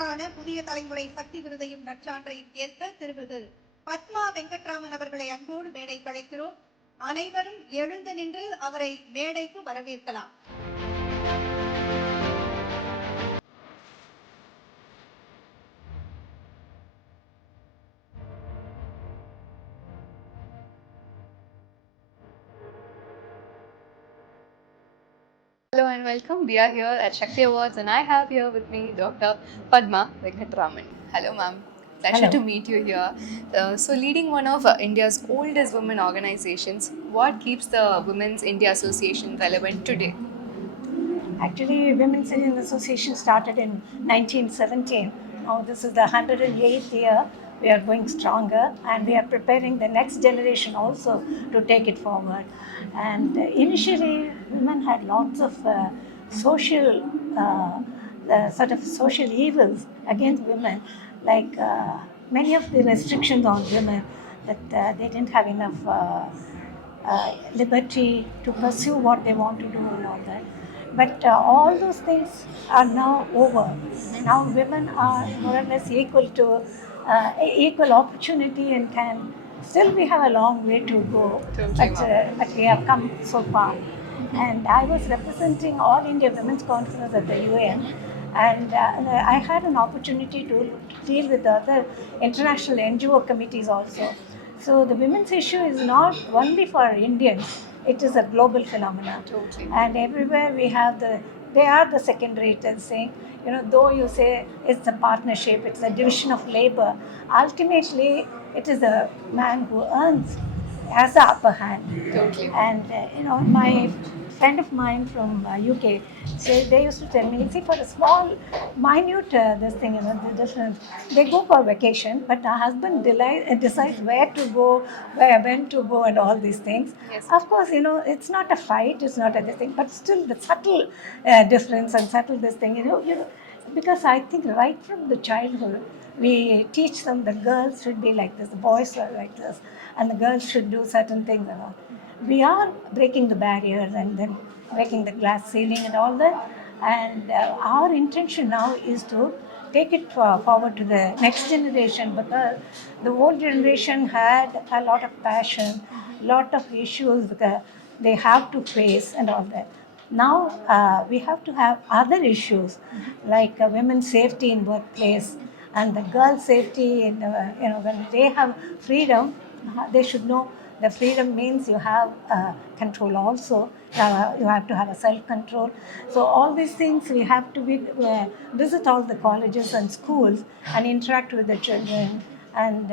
பெண்களுக்கான புதிய தலைமுறை சக்தி விருதையும் நற்சான்றையும் ஏற்க திருமிகு பத்மா வெங்கட்ராமன் அவர்களை அன்போடு மேடைக்கு அழைக்கிறோம். அனைவரும் எழுந்து நின்று அவரை மேடைக்கு வரவேற்கலாம். Hello and welcome. We are here at Shakti Awards and I have here with me Dr. Padma Venkatraman. Hello ma'am. Pleasure Hello. to meet you here. So leading one of India's oldest women organizations, what keeps the Women's India Association relevant today? Actually, Women's Indian Association started in 1917. Now this is the 108th year. We are going stronger and we are preparing the next generation also to take it forward. And initially, women had lots of sort of social evils against women, like many of the restrictions on women, that they didn't have enough liberty to pursue what they want to do and all that. But all those things are now over. Now women are more or less equal opportunity and can still we have a long way to go. But we have come so far. And I was representing All India Women's Conference at the UN. And I had an opportunity to deal with other international NGO committees also. So the women's issue is not only for Indians, it is a global phenomenon. Totally. And everywhere we have they are the second rate and saying, though you say it's a partnership, it's a division of labor, ultimately it is the man who earns has the upper hand. Totally. And my friend of mine from UK, they used to tell me, see, for a small, minute this thing, the difference, they go for vacation, but the husband decides where to go, when to go, and all these things. Yes. Of course, it's not a fight, it's not a thing, but still the subtle difference and subtle this thing, because I think right from the childhood, we teach them the girls should be like this, the boys are like this, and the girls should do certain things and all. We are breaking the barriers and then breaking the glass ceiling and all that. And our intention now is to take it forward to the next generation, because the old generation had a lot of passion, lot of issues that they have to face and all that. Now we have to have other issues like women's safety in workplace and the girls' safety. When they have freedom, they should know the freedom means you have control also. You have to have a self-control. So all these things we have to visit all the colleges and schools and interact with the children and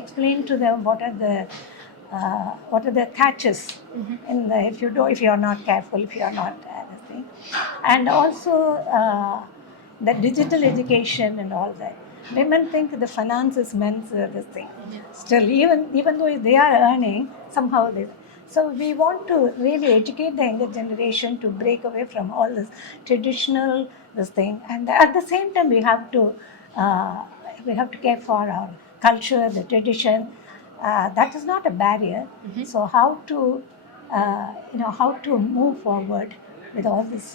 explain to them what are the catches if you are not careful, if you are not anything. And also the digital education and all that. Women think the finance is men's this thing. Still, even though they are earning, somehow they. So we want to really educate the younger generation to break away from all this traditional this thing, and at the same time we have to care for our culture, the tradition. That is not a barrier. So how to move forward with all this.